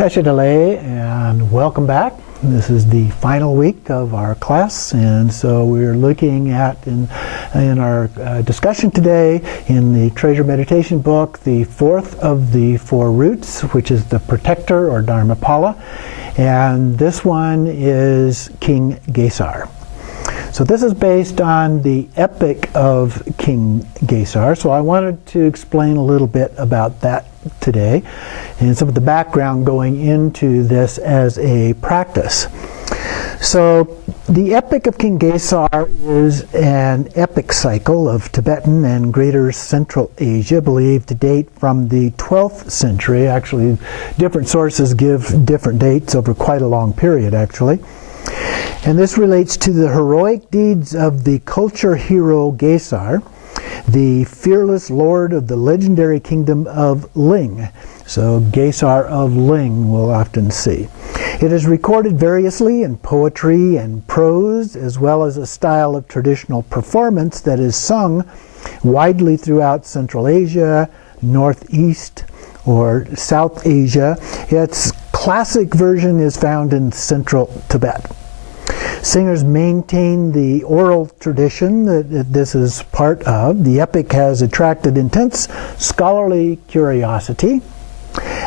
Teshadale, and welcome back. This is the final week of our class, and so we're looking at, in our discussion today, in the Treasure Meditation book, the fourth of the four roots, which is the Protector, or Dharmapala, and this one is King Gesar. So this is based on the Epic of King Gesar, so I wanted to explain a little bit about that today and some of the background going into this as a practice. So the Epic of King Gesar is an epic cycle of Tibetan and Greater Central Asia, believed to date from the 12th century. Actually, different sources give different dates over quite a long period, actually. And this relates to the heroic deeds of the culture hero Gesar, the fearless lord of the legendary kingdom of Ling. So Gesar of Ling we'll often see. It is recorded variously in poetry and prose, as well as a style of traditional performance that is sung widely throughout Central Asia, Northeast, or South Asia. Its classic version is found in Central Tibet. Singers maintain the oral tradition that this is part of. The epic has attracted intense scholarly curiosity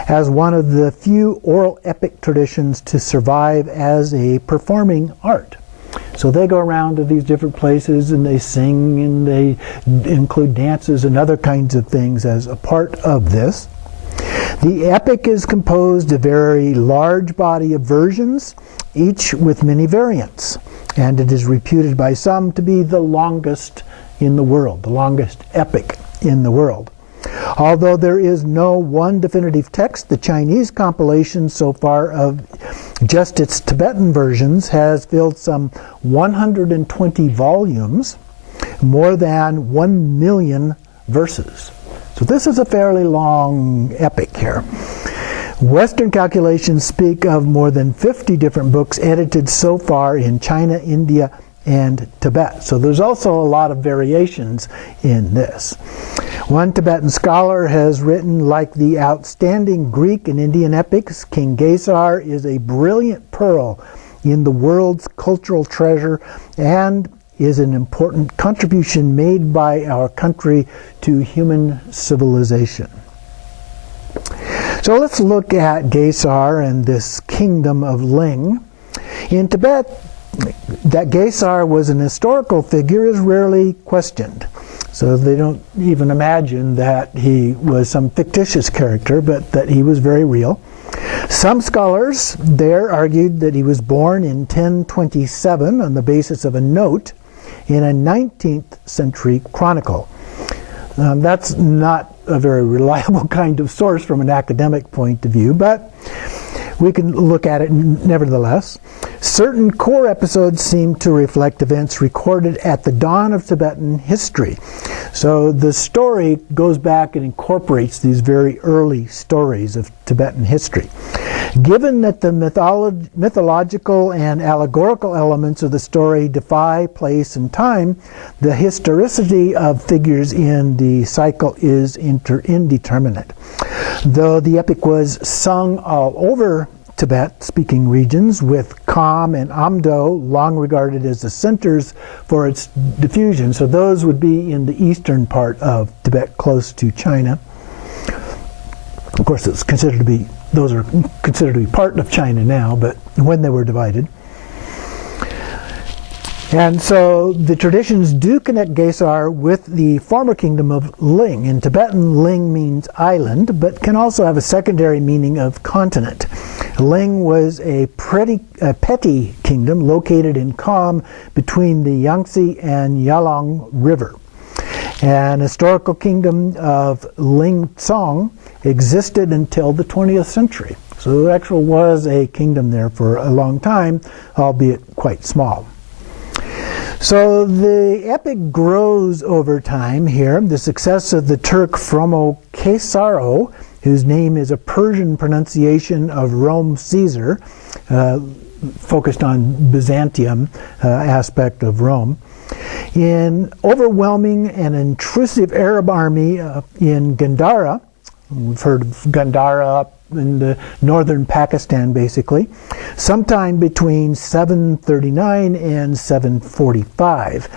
as one of the few oral epic traditions to survive as a performing art. So they go around to these different places and they sing, and they include dances and other kinds of things as a part of this. The epic is composed of a very large body of versions, each with many variants, and it is reputed by some to be the longest in the world, the longest epic in the world. Although there is no one definitive text, the Chinese compilation so far of just its Tibetan versions has filled some 120 volumes, more than 1 million verses. So this is a fairly long epic here. Western calculations speak of more than 50 different books edited so far in China, India, and Tibet. So there's also a lot of variations in this. One Tibetan scholar has written, like the outstanding Greek and Indian epics, King Gesar is a brilliant pearl in the world's cultural treasure and is an important contribution made by our country to human civilization. So let's look at Gesar and this kingdom of Ling. In Tibet, that Gesar was an historical figure is rarely questioned. So they don't even imagine that he was some fictitious character, but that he was very real. Some scholars there argued that he was born in 1027 on the basis of a note in a 19th century chronicle. That's not a very reliable kind of source from an academic point of view, but we can look at it nevertheless. Certain core episodes seem to reflect events recorded at the dawn of Tibetan history. So the story goes back and incorporates these very early stories of Tibetan history. Given that the mythological and allegorical elements of the story defy place and time, the historicity of figures in the cycle is indeterminate. Though the epic was sung all over Tibet-speaking regions, with Kham and Amdo long regarded as the centers for its diffusion. So those would be in the eastern part of Tibet, close to China. Of course, those are considered to be part of China now, but when they were divided. And so the traditions do connect Gesar with the former kingdom of Ling. In Tibetan, Ling means island, but can also have a secondary meaning of continent. Ling was a petty kingdom located in Kham between the Yangtze and Yalong River. An historical kingdom of Ling Tsong existed until the 20th century. So there actually was a kingdom there for a long time, albeit quite small. So the epic grows over time here. The success of the Turk Fromo Kesaro, whose name is a Persian pronunciation of Rome Caesar, focused on Byzantium aspect of Rome, in overwhelming and intrusive Arab army in Gandhara. We've heard of Gandhara in the northern Pakistan, basically, sometime between 739 and 745.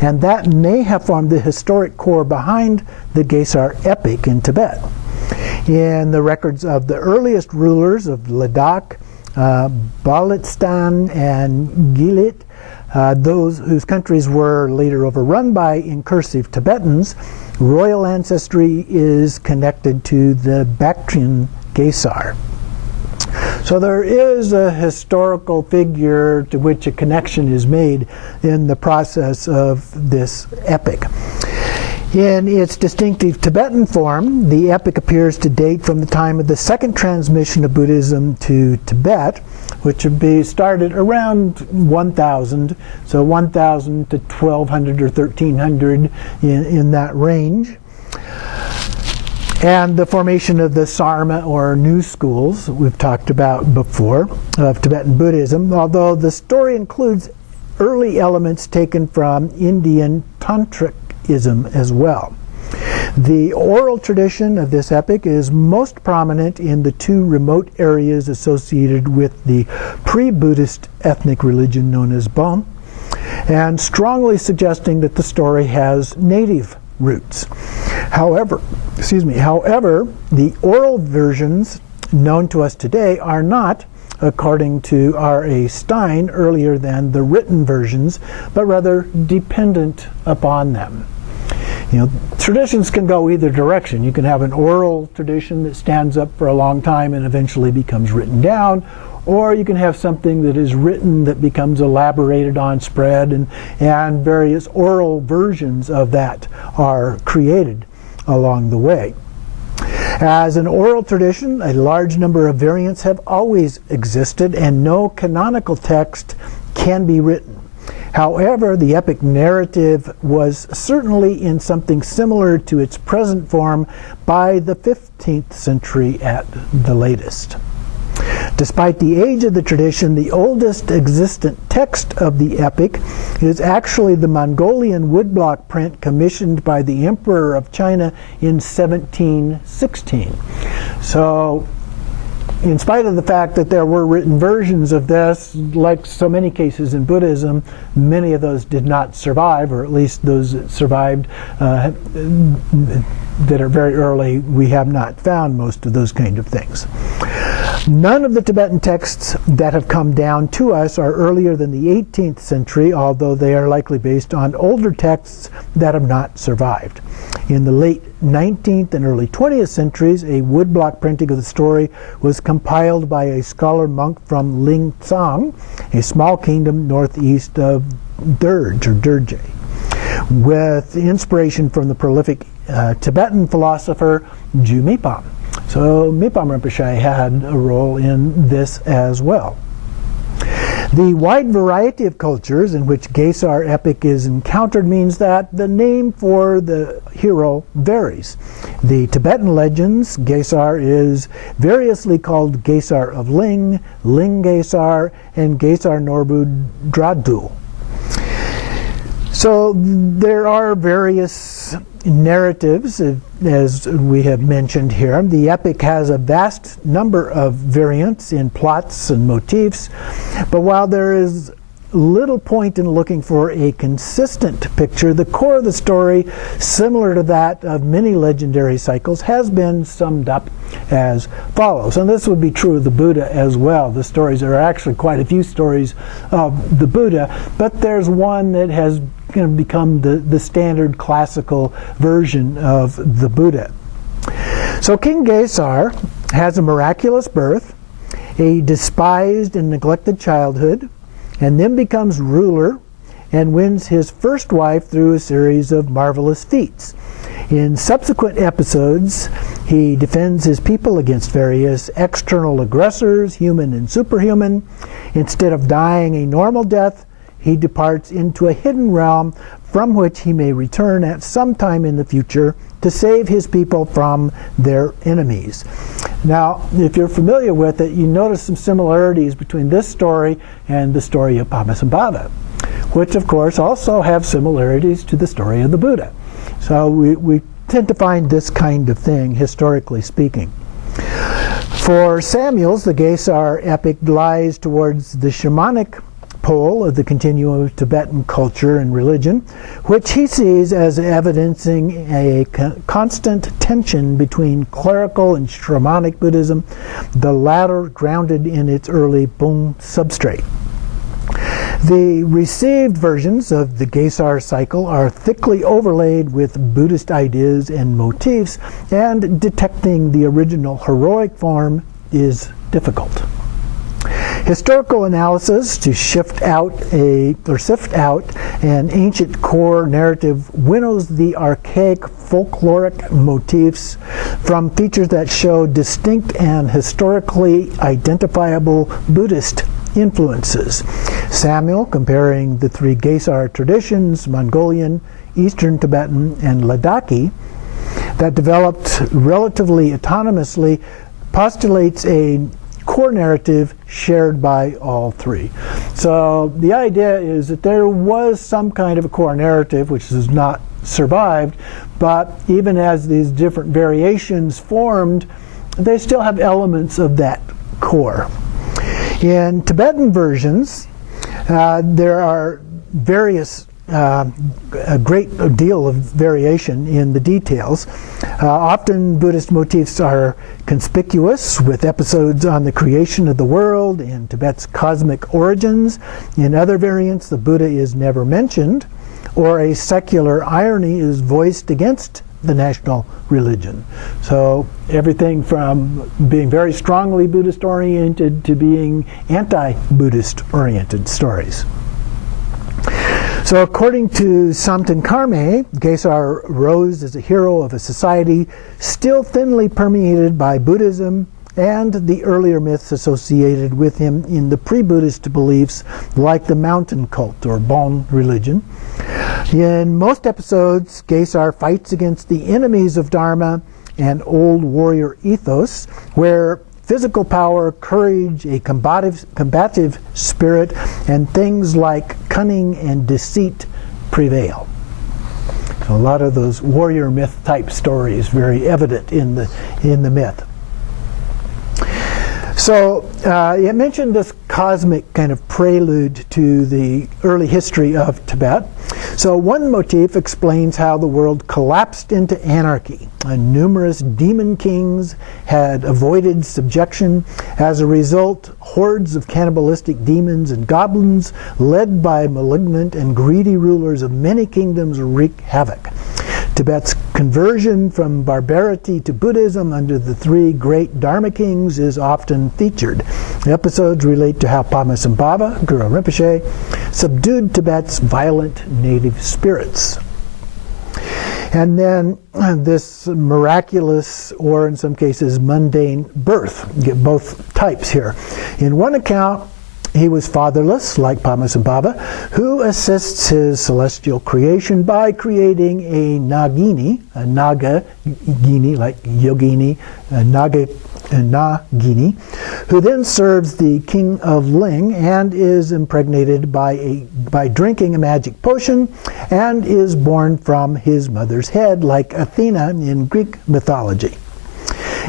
And that may have formed the historic core behind the Gesar Epic in Tibet. In the records of the earliest rulers of Ladakh, Baltistan, and Gilit, those whose countries were later overrun by incursive Tibetans, royal ancestry is connected to the Bactrian Gesar. So there is a historical figure to which a connection is made in the process of this epic. In its distinctive Tibetan form, the epic appears to date from the time of the second transmission of Buddhism to Tibet, which would be started around 1000, so 1000 to 1200 or 1300 in that range. And the formation of the Sarma, or new schools, we've talked about before, of Tibetan Buddhism, although the story includes early elements taken from Indian Tantricism as well. The oral tradition of this epic is most prominent in the two remote areas associated with the pre-Buddhist ethnic religion known as Bon, and strongly suggesting that the story has native roots. However, the oral versions known to us today are not, according to R.A. Stein, earlier than the written versions, but rather dependent upon them. Traditions can go either direction. You can have an oral tradition that stands up for a long time and eventually becomes written down, or you can have something that is written that becomes elaborated on, spread, and various oral versions of that are created along the way. As an oral tradition, a large number of variants have always existed, and no canonical text can be written. However, the epic narrative was certainly in something similar to its present form by the 15th century at the latest. Despite the age of the tradition, the oldest existent text of the epic is actually the Mongolian woodblock print commissioned by the Emperor of China in 1716. So, in spite of the fact that there were written versions of this, like so many cases in Buddhism, many of those did not survive, or at least those that survived that are very early, we have not found most of those kind of things. None of the Tibetan texts that have come down to us are earlier than the 18th century, although they are likely based on older texts that have not survived. In the late 19th and early 20th centuries, a woodblock printing of the story was compiled by a scholar monk from Ling Tsang, a small kingdom northeast of Derge, or Derje, with inspiration from the prolific Tibetan philosopher Ju Mipam. So Mipam Rinpoche had a role in this as well. The wide variety of cultures in which Gesar epic is encountered means that the name for the hero varies. The Tibetan legends, Gesar is variously called Gesar of Ling, Ling Gesar, and Gesar Norbu Dradu. So there are various narratives, as we have mentioned here. The epic has a vast number of variants in plots and motifs, but while there is little point in looking for a consistent picture, the core of the story, similar to that of many legendary cycles, has been summed up as follows. And this would be true of the Buddha as well. The stories, there are actually quite a few stories of the Buddha, but there's one that has become the standard classical version of the Buddha. So King Gesar has a miraculous birth, a despised and neglected childhood, and then becomes ruler and wins his first wife through a series of marvelous feats. In subsequent episodes, he defends his people against various external aggressors, human and superhuman. Instead of dying a normal death, he departs into a hidden realm from which he may return at some time in the future to save his people from their enemies. Now, if you're familiar with it, you notice some similarities between this story and the story of Padmasambhava, which of course also have similarities to the story of the Buddha. So we tend to find this kind of thing, historically speaking. For Samuel's, the Gesar Epic lies towards the shamanic pole of the continuum of Tibetan culture and religion, which he sees as evidencing a constant tension between clerical and shamanic Buddhism, the latter grounded in its early Bön substrate. The received versions of the Gesar cycle are thickly overlaid with Buddhist ideas and motifs, and detecting the original heroic form is difficult. Historical analysis to sift out an ancient core narrative winnows the archaic folkloric motifs from features that show distinct and historically identifiable Buddhist influences. Samuel, comparing the three Gesar traditions, Mongolian, Eastern Tibetan, and Ladakhi, that developed relatively autonomously, postulates a core narrative shared by all three. So the idea is that there was some kind of a core narrative which has not survived, but even as these different variations formed, they still have elements of that core. In Tibetan versions, there are a great deal of variation in the details. Often Buddhist motifs are conspicuous, with episodes on the creation of the world and Tibet's cosmic origins. In other variants, the Buddha is never mentioned, or a secular irony is voiced against the national religion. So everything from being very strongly Buddhist oriented to being anti-Buddhist oriented stories. So according to Samten Karme, Gesar rose as a hero of a society still thinly permeated by Buddhism and the earlier myths associated with him in the pre-Buddhist beliefs like the mountain cult or Bon religion. In most episodes, Gesar fights against the enemies of Dharma and old warrior ethos, where physical power, courage, a combative spirit, and things like cunning and deceit prevail. So a lot of those warrior myth type stories very evident in the myth. So it mentioned this cosmic kind of prelude to the early history of Tibet. So one motif explains how the world collapsed into anarchy. Numerous demon kings had avoided subjection. As a result, hordes of cannibalistic demons and goblins, led by malignant and greedy rulers of many kingdoms, wreak havoc. Tibet's conversion from barbarity to Buddhism under the three great Dharma kings is often featured. Episodes relate to how Padmasambhava, Guru Rinpoche, subdued Tibet's violent native spirits. And then this miraculous, or in some cases mundane, birth. You get both types here. In one account, he was fatherless, like Padmasambhava, who assists his celestial creation by creating a Nagini, a Naga-gini, like Yogini, a Nagini, who then serves the King of Ling and is impregnated by drinking a magic potion and is born from his mother's head, like Athena in Greek mythology.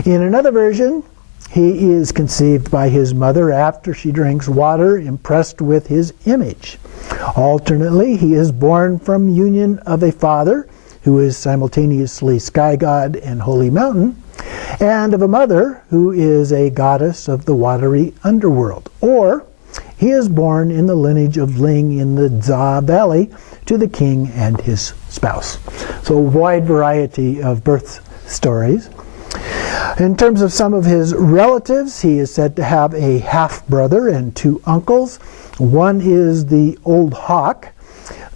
In another version, he is conceived by his mother after she drinks water impressed with his image. Alternately, he is born from union of a father, who is simultaneously sky god and holy mountain, and of a mother, who is a goddess of the watery underworld. Or he is born in the lineage of Ling in the Za Valley to the king and his spouse. So a wide variety of birth stories. In terms of some of his relatives, he is said to have a half-brother and two uncles. One is the Old Hawk,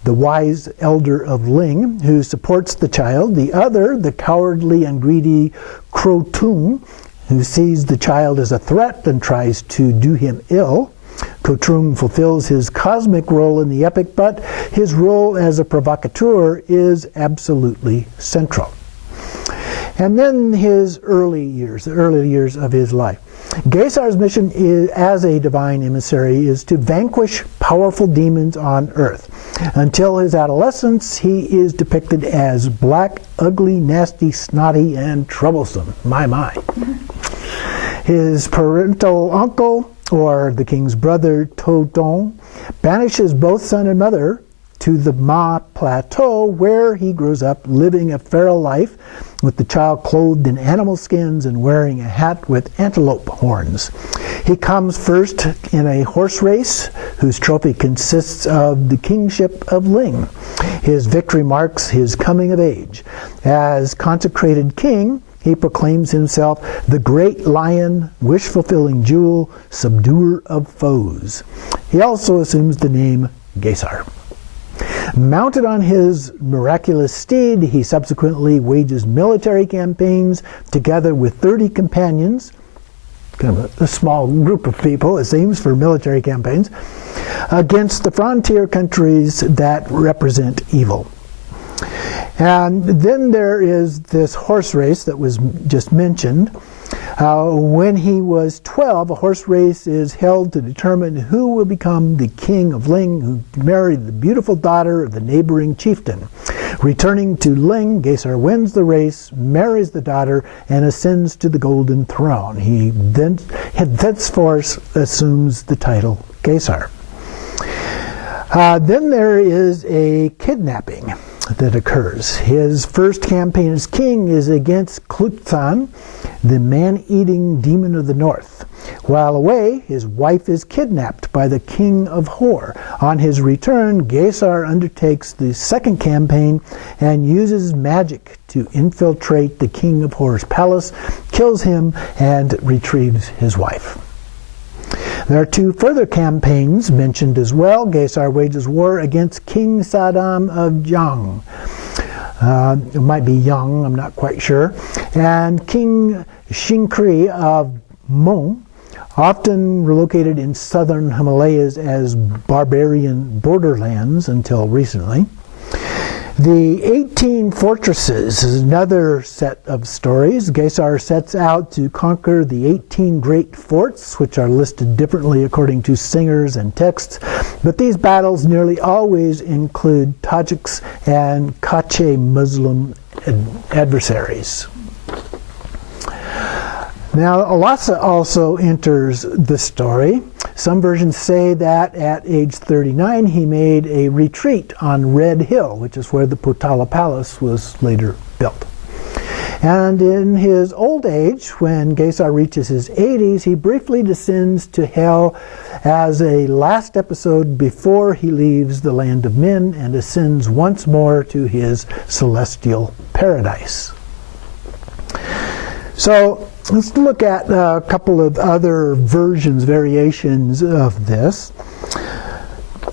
the wise elder of Ling, who supports the child. The other, the cowardly and greedy Krotung, who sees the child as a threat and tries to do him ill. Krotung fulfills his cosmic role in the epic, but his role as a provocateur is absolutely central. And then his early years, the early years of his life. Gesar's mission as a divine emissary is to vanquish powerful demons on earth. Until his adolescence, he is depicted as black, ugly, nasty, snotty, and troublesome. My. His parental uncle, or the king's brother, Todong, banishes both son and mother to the Ma Plateau, where he grows up living a feral life with the child clothed in animal skins and wearing a hat with antelope horns. He comes first in a horse race whose trophy consists of the kingship of Ling. His victory marks his coming of age. As consecrated king, he proclaims himself the great lion, wish-fulfilling jewel, subduer of foes. He also assumes the name Gesar. Mounted on his miraculous steed, he subsequently wages military campaigns together with 30 companions, kind of a small group of people, it seems, for military campaigns, against the frontier countries that represent evil. And then there is this horse race that was just mentioned. When he was 12, a horse race is held to determine who will become the king of Ling, who married the beautiful daughter of the neighboring chieftain. Returning to Ling, Gesar wins the race, marries the daughter, and ascends to the golden throne. He then thenceforth assumes the title Gesar. Then there is a kidnapping that occurs. His first campaign as king is against Klutsan, the man-eating demon of the north. While away, his wife is kidnapped by the king of Hor. On his return, Gesar undertakes the second campaign and uses magic to infiltrate the king of Hor's palace, kills him, and retrieves his wife. There are two further campaigns mentioned as well. Gesar wages war against King Saddam of Yang. It might be Yang, I'm not quite sure. And King Shinkri of Mong, often relocated in southern Himalayas as barbarian borderlands until recently. The 18 Fortresses is another set of stories. Gesar sets out to conquer the 18 great forts, which are listed differently according to singers and texts, but these battles nearly always include Tajiks and Kachin Muslim adversaries. Now, Lhasa also enters the story. Some versions say that at age 39 he made a retreat on Red Hill, which is where the Potala Palace was later built. And in his old age, when Gesar reaches his 80s, he briefly descends to hell as a last episode before he leaves the land of men and ascends once more to his celestial paradise. So, let's look at a couple of other versions, variations of this.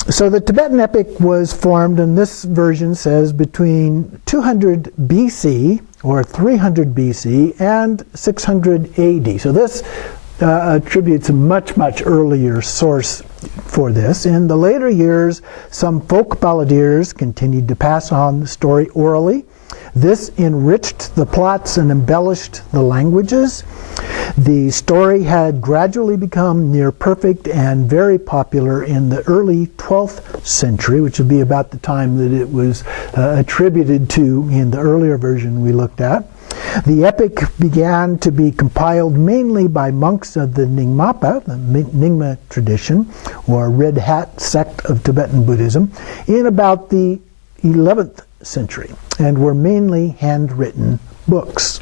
So the Tibetan Epic was formed, and this version says, between 200 BC, or 300 BC, and 600 AD. So this attributes a much, much earlier source for this. In the later years, some folk balladeers continued to pass on the story orally. This enriched the plots and embellished the languages. The story had gradually become near perfect and very popular in the early 12th century, which would be about the time that it was attributed to in the earlier version we looked at. The epic began to be compiled mainly by monks of the Nyingmapa, the Nyingma tradition, or Red Hat sect of Tibetan Buddhism, in about the 11th century, and were mainly handwritten books.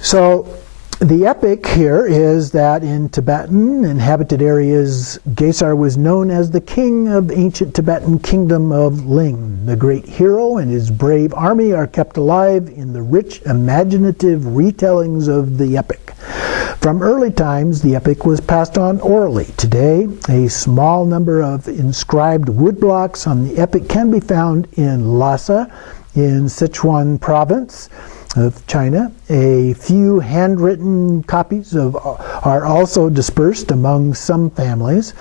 So the epic here is that in Tibetan inhabited areas, Gesar was known as the king of the ancient Tibetan kingdom of Ling. The great hero and his brave army are kept alive in the rich, imaginative retellings of the epic. From early times, the epic was passed on orally. Today, a small number of inscribed woodblocks on the epic can be found in Lhasa, in Sichuan province of China. A few handwritten copies are also dispersed among some families.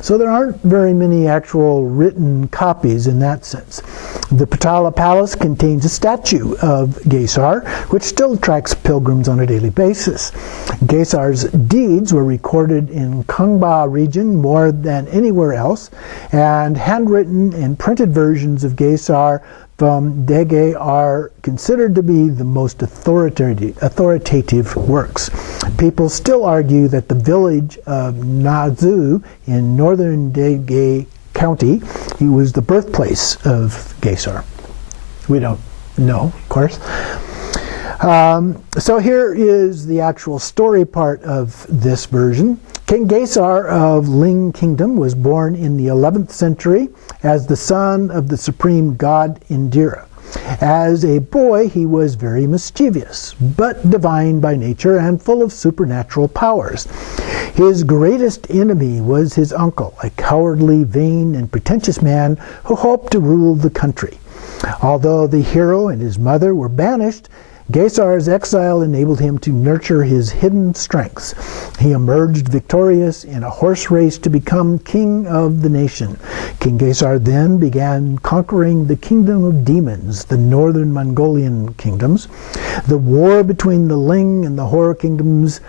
So there aren't very many actual written copies in that sense. The Potala Palace contains a statue of Gesar, which still attracts pilgrims on a daily basis. Gesar's deeds were recorded in Kangba region more than anywhere else, and handwritten and printed versions of Gesar from Dege are considered to be the most authoritative works. People still argue that the village of Nazu in northern Dege County was the birthplace of Gesar. We don't know, of course. So here is the actual story part of this version. King Gesar of Ling Kingdom was born in the 11th century as the son of the supreme god Indira. As a boy, he was very mischievous, but divine by nature and full of supernatural powers. His greatest enemy was his uncle, a cowardly, vain, and pretentious man who hoped to rule the country. Although the hero and his mother were banished, Gesar's exile enabled him to nurture his hidden strengths. He emerged victorious in a horse race to become king of the nation. King Gesar then began conquering the kingdom of demons, the northern Mongolian kingdoms. The war between the Ling and the Hor kingdoms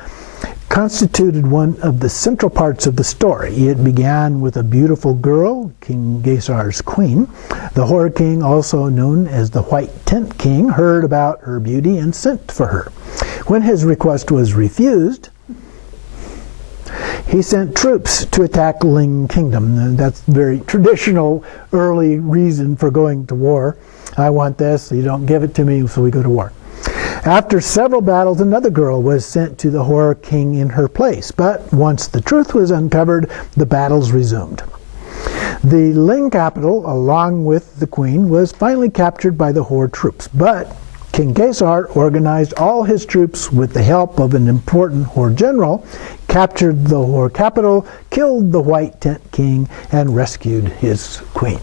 constituted one of the central parts of the story. It began with a beautiful girl, King Gesar's queen. The Hor king, also known as the White Tent King, heard about her beauty and sent for her. When his request was refused, he sent troops to attack Ling Kingdom. And that's very traditional early reason for going to war. I want this, you don't give it to me, so we go to war. After several battles, another girl was sent to the Hor king in her place. But once the truth was uncovered, the battles resumed. The Ling capital, along with the queen, was finally captured by the Hor troops. But King Gesar organized all his troops with the help of an important Hor general, captured the Hor capital, killed the White Tent King, and rescued his queen.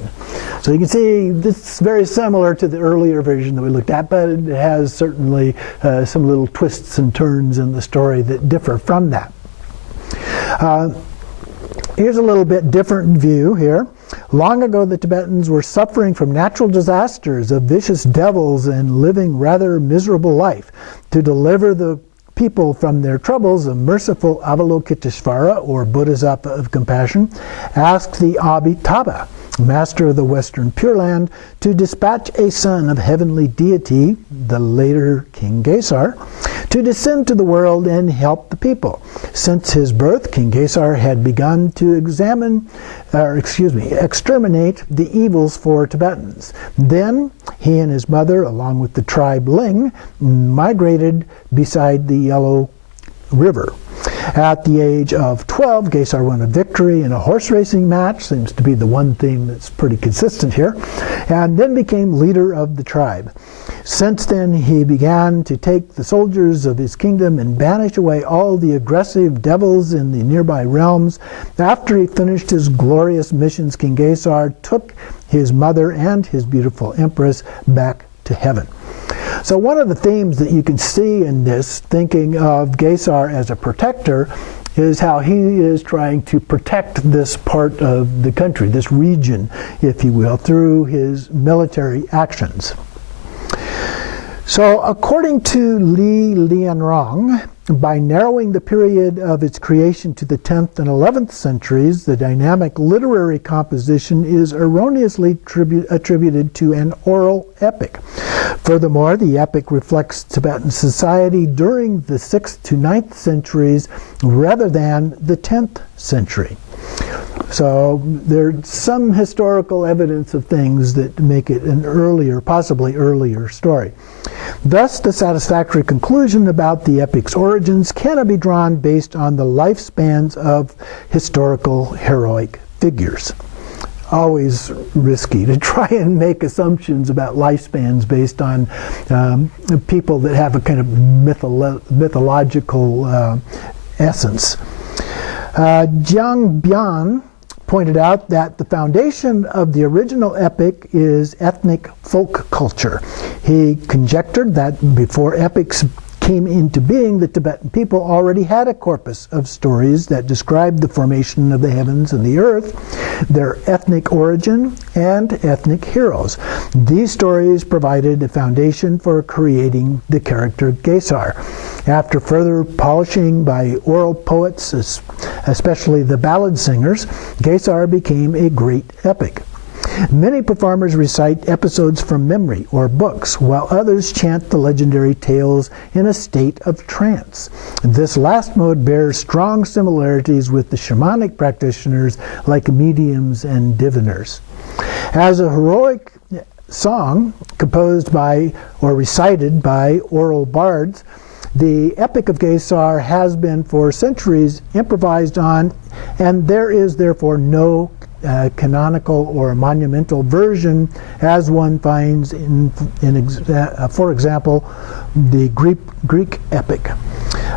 So you can see this is very similar to the earlier version that we looked at, but it has certainly some little twists and turns in the story that differ from that. Here's a little bit different view here. Long ago, the Tibetans were suffering from natural disasters of vicious devils and living rather miserable life. To deliver the people from their troubles, a merciful Avalokiteshvara, or Bodhisattva of compassion, asked the Amitabha, master of the Western Pure Land, to dispatch a son of heavenly deity, the later King Gesar, to descend to the world and help the people. Since his birth, King Gesar had begun to exterminate the evils for Tibetans. Then he and his mother, along with the tribe Ling, migrated beside the Yellow River. At the age of 12, Gesar won a victory in a horse racing match, seems to be the one theme that's pretty consistent here, and then became leader of the tribe. Since then, he began to take the soldiers of his kingdom and banish away all the aggressive devils in the nearby realms. After he finished his glorious missions, King Gesar took his mother and his beautiful empress back to heaven. So one of the themes that you can see in this, thinking of Gesar as a protector, is how he is trying to protect this part of the country, this region, if you will, through his military actions. So according to Li Lianrong, by narrowing the period of its creation to the 10th and 11th centuries, the dynamic literary composition is erroneously attributed to an oral epic. Furthermore, the epic reflects Tibetan society during the 6th to 9th centuries rather than the 10th century. So there's some historical evidence of things that make it an earlier, possibly earlier story. Thus, the satisfactory conclusion about the epic's origins cannot be drawn based on the lifespans of historical heroic figures. Always risky to try and make assumptions about lifespans based on people that have a kind of mythological essence. Jiang Bian pointed out that the foundation of the original epic is ethnic folk culture. He conjectured that before epics came into being, the Tibetan people already had a corpus of stories that described the formation of the heavens and the earth, their ethnic origin, and ethnic heroes. These stories provided a foundation for creating the character Gesar. After further polishing by oral poets, especially the ballad singers, Gesar became a great epic. Many performers recite episodes from memory or books, while others chant the legendary tales in a state of trance. This last mode bears strong similarities with the shamanic practitioners like mediums and diviners. As a heroic song composed by or recited by oral bards, the Epic of Gesar has been for centuries improvised on, and there is therefore no canonical or monumental version as one finds for example, the Greek epic.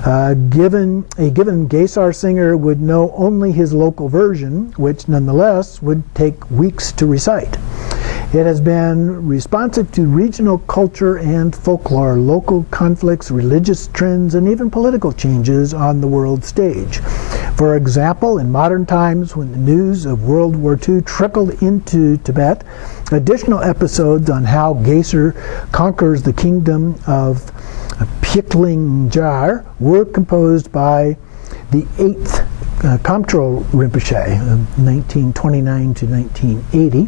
A given Gesar singer would know only his local version, which nonetheless would take weeks to recite. It has been responsive to regional culture and folklore, local conflicts, religious trends, and even political changes on the world stage. For example, in modern times, when the news of World War II trickled into Tibet, additional episodes on how Gesar conquers the kingdom of Protector Gesar were composed by the 8th Kamtro Rinpoche of 1929 to 1980.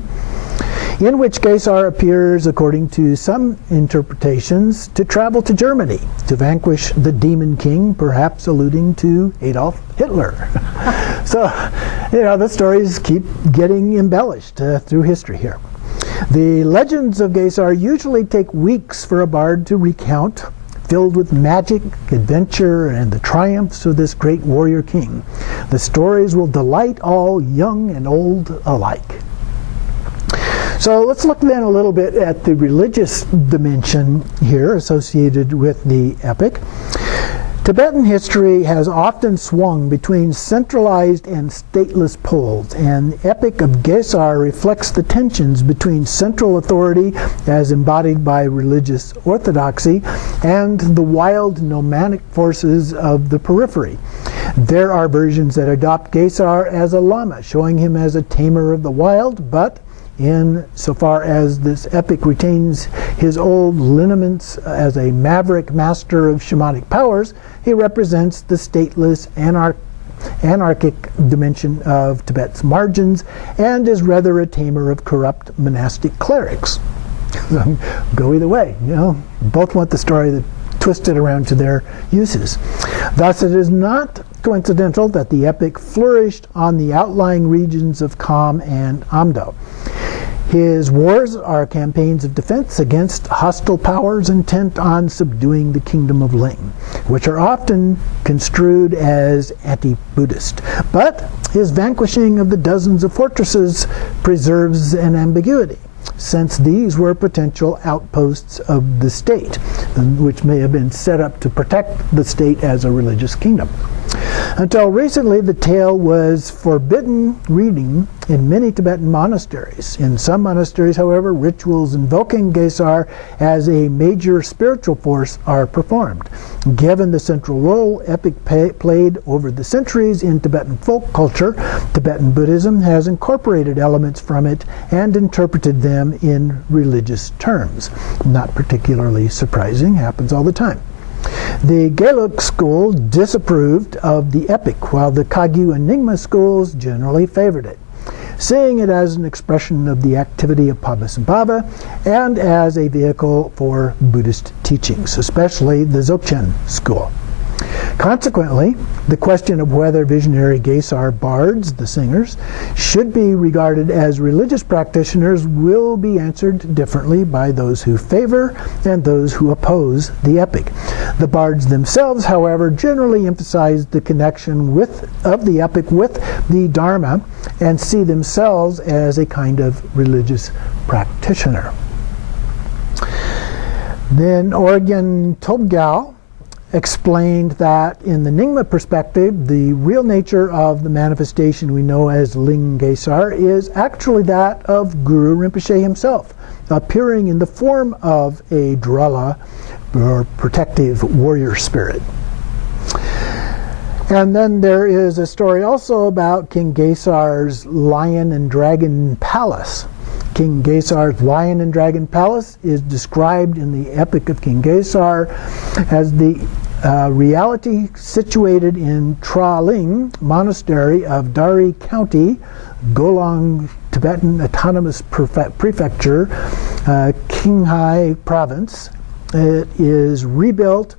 In which Gesar appears, according to some interpretations, to travel to Germany to vanquish the demon king, perhaps alluding to Adolf Hitler. So, the stories keep getting embellished through history here. The legends of Gesar usually take weeks for a bard to recount, filled with magic, adventure, and the triumphs of this great warrior king. The stories will delight all young and old alike. So let's look then a little bit at the religious dimension here associated with the epic. Tibetan history has often swung between centralized and stateless poles, and the Epic of Gesar reflects the tensions between central authority, as embodied by religious orthodoxy, and the wild nomadic forces of the periphery. There are versions that adopt Gesar as a lama, showing him as a tamer of the wild, but in so far as this epic retains his old lineaments as a maverick master of shamanic powers, he represents the stateless, anarchic dimension of Tibet's margins and is rather a tamer of corrupt monastic clerics. Go either way, both want the story twisted around to their uses. Thus, it is not coincidental that the epic flourished on the outlying regions of Kham and Amdo. His wars are campaigns of defense against hostile powers intent on subduing the kingdom of Ling, which are often construed as anti-Buddhist. But his vanquishing of the dozens of fortresses preserves an ambiguity, since these were potential outposts of the state, which may have been set up to protect the state as a religious kingdom. Until recently, the tale was forbidden reading in many Tibetan monasteries. In some monasteries, however, rituals invoking Gesar as a major spiritual force are performed. Given the central role epic played over the centuries in Tibetan folk culture, Tibetan Buddhism has incorporated elements from it and interpreted them in religious terms. Not particularly surprising, happens all the time. The Geluk school disapproved of the epic, while the Kagyu and Nyingma schools generally favored it, seeing it as an expression of the activity of Padmasambhava and as a vehicle for Buddhist teachings, especially the Dzogchen school. Consequently, the question of whether visionary Gesar bards, the singers, should be regarded as religious practitioners will be answered differently by those who favor and those who oppose the epic. The bards themselves, however, generally emphasize the connection of the epic with the Dharma and see themselves as a kind of religious practitioner. Then Organ Tobgao explained that in the Nyingma perspective, the real nature of the manifestation we know as Ling Gesar is actually that of Guru Rinpoche himself, appearing in the form of a Drala, or protective warrior spirit. And then there is a story also about King Gesar's Lion and Dragon Palace. King Gesar's Lion and Dragon Palace is described in the Epic of King Gesar as the reality situated in Tra Ling Monastery of Dari County, Golong Tibetan Autonomous Prefecture, Qinghai Province. It is rebuilt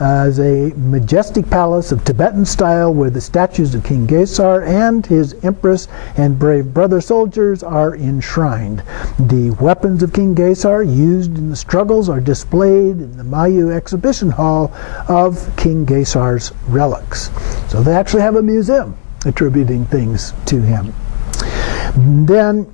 as a majestic palace of Tibetan style where the statues of King Gesar and his empress and brave brother soldiers are enshrined. The weapons of King Gesar used in the struggles are displayed in the Mayu exhibition hall of King Gesar's relics. So they actually have a museum attributing things to him. Then,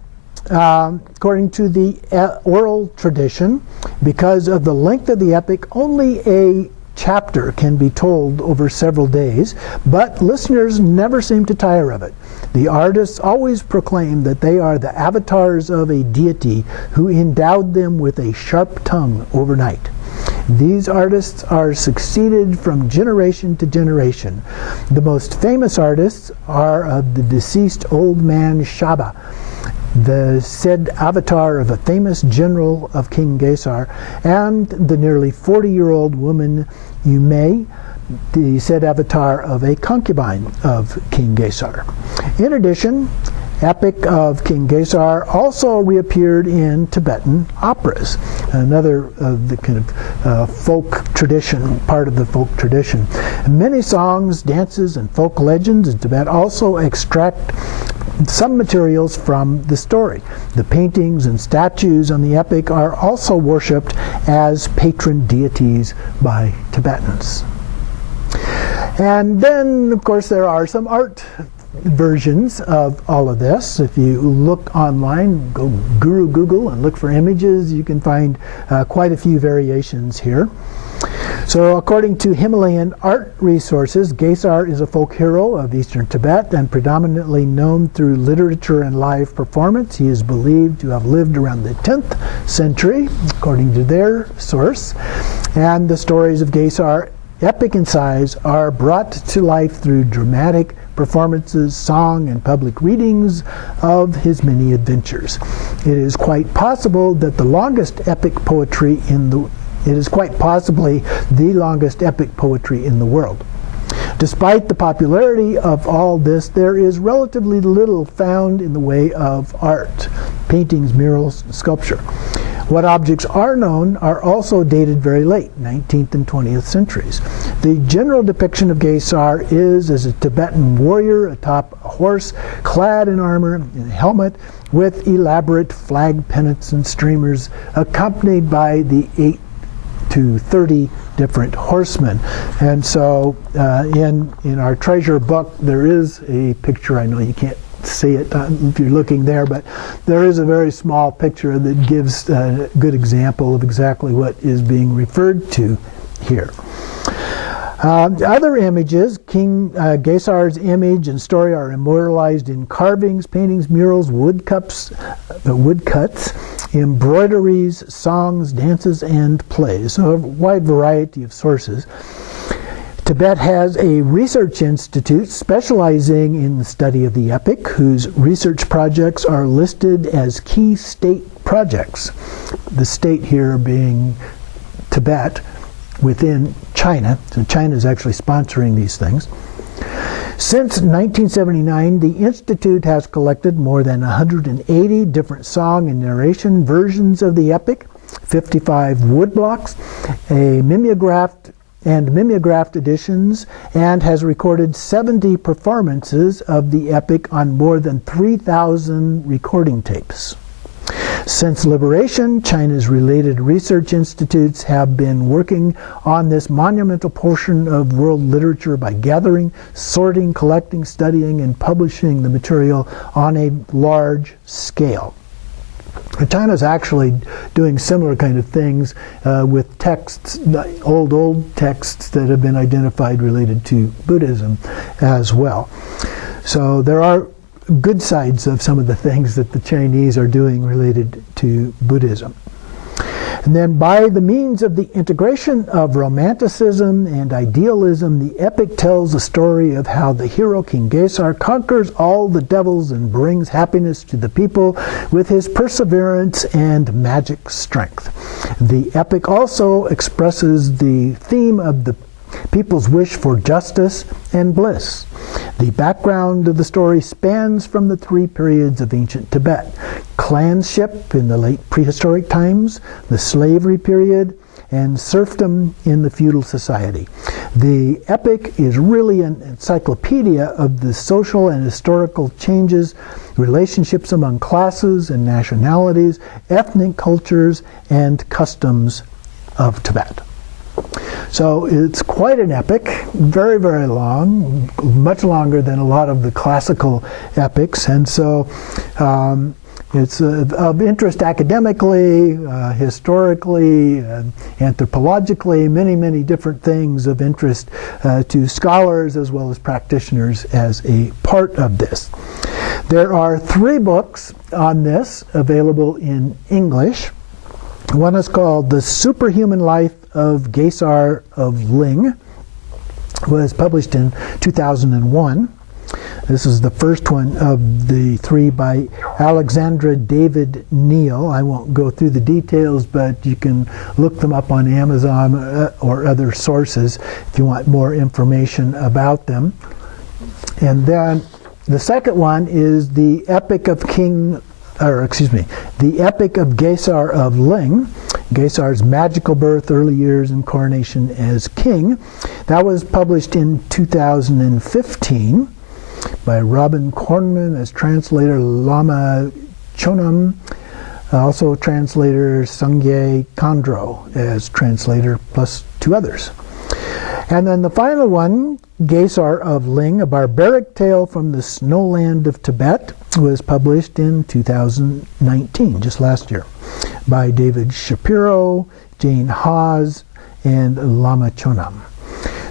according to the oral tradition, because of the length of the epic, only a chapter can be told over several days, but listeners never seem to tire of it. The artists always proclaim that they are the avatars of a deity who endowed them with a sharp tongue overnight. These artists are succeeded from generation to generation. The most famous artists are of the deceased old man Shaba, the said avatar of a famous general of King Gesar, and the nearly 40-year-old woman Yumei, the said avatar of a concubine of King Gesar. In addition, Epic of King Gesar also reappeared in Tibetan operas, another of the kind of folk tradition, part of the folk tradition. Many songs, dances, and folk legends in Tibet also extract some materials from the story. The paintings and statues on the epic are also worshipped as patron deities by Tibetans. And then, of course, there are some art versions of all of this. If you look online, go Google and look for images, you can find quite a few variations here. So according to Himalayan art resources, Gesar is a folk hero of eastern Tibet and predominantly known through literature and live performance. He is believed to have lived around the 10th century, according to their source. And the stories of Gesar, epic in size, are brought to life through dramatic performances, song, and public readings of his many adventures. It is quite possible that the longest epic poetry it is quite possibly the longest epic poetry in the world. Despite the popularity of all this, there is relatively little found in the way of art, paintings, murals, sculpture. What objects are known are also dated very late, 19th and 20th centuries. The general depiction of Gesar is as a Tibetan warrior atop a horse, clad in armor and a helmet, with elaborate flag pennants and streamers, accompanied by the 8 to 30 different horsemen. And so in our treasure book, there is a picture. I know you can't see it if you're looking there, but there is a very small picture that gives a good example of exactly what is being referred to here. Other images, King Gesar's image and story are immortalized in carvings, paintings, murals, woodcuts, embroideries, songs, dances, and plays. So a wide variety of sources. Tibet has a research institute specializing in the study of the epic, whose research projects are listed as key state projects. The state here being Tibet within China. So China is actually sponsoring these things. Since 1979, the Institute has collected more than 180 different song and narration versions of the epic, 55 woodblocks, a mimeographed editions, and has recorded 70 performances of the epic on more than 3,000 recording tapes. Since liberation, China's related research institutes have been working on this monumental portion of world literature by gathering, sorting, collecting, studying, and publishing the material on a large scale. China's actually doing similar kind of things with texts, old texts that have been identified related to Buddhism as well. So there are good sides of some of the things that the Chinese are doing related to Buddhism. And then by the means of the integration of romanticism and idealism, the epic tells the story of how the hero King Gesar conquers all the devils and brings happiness to the people with his perseverance and magic strength. The epic also expresses the theme of the people's wish for justice and bliss. The background of the story spans from the three periods of ancient Tibet: clanship in the late prehistoric times, the slavery period, and serfdom in the feudal society. The epic is really an encyclopedia of the social and historical changes, relationships among classes and nationalities, ethnic cultures, and customs of Tibet. So it's quite an epic, very, very long, much longer than a lot of the classical epics, and so it's of interest academically, historically, anthropologically, many, many different things of interest to scholars as well as practitioners as a part of this. There are 3 books on this available in English. One is called The Superhuman Life of Gesar of Ling. It was published in 2001. This is the first one of the 3 by Alexandra David Neal. I won't go through the details, but you can look them up on Amazon or other sources if you want more information about them. And then the second one is the Epic of the Epic of Gesar of Ling, Gesar's magical birth, early years, and coronation as king. That was published in 2015 by Robin Kornman as translator, Lama Chonam, also translator Sungye Khandro as translator, plus 2 others. And then the final one, Gesar of Ling, a barbaric tale from the snowland of Tibet, was published in 2019, just last year, by David Shapiro, Jane Hawes, and Lama Chonam.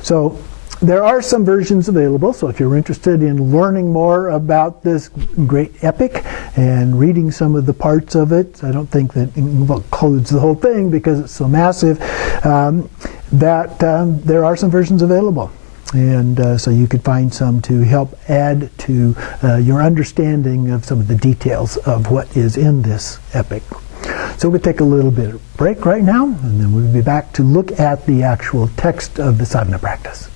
So there are some versions available, so if you're interested in learning more about this great epic and reading some of the parts of it, I don't think that includes the whole thing because it's so massive, there are some versions available. And so you could find some to help add to your understanding of some of the details of what is in this epic. So we'll take a little bit of break right now, and then we'll be back to look at the actual text of the sadhana practice.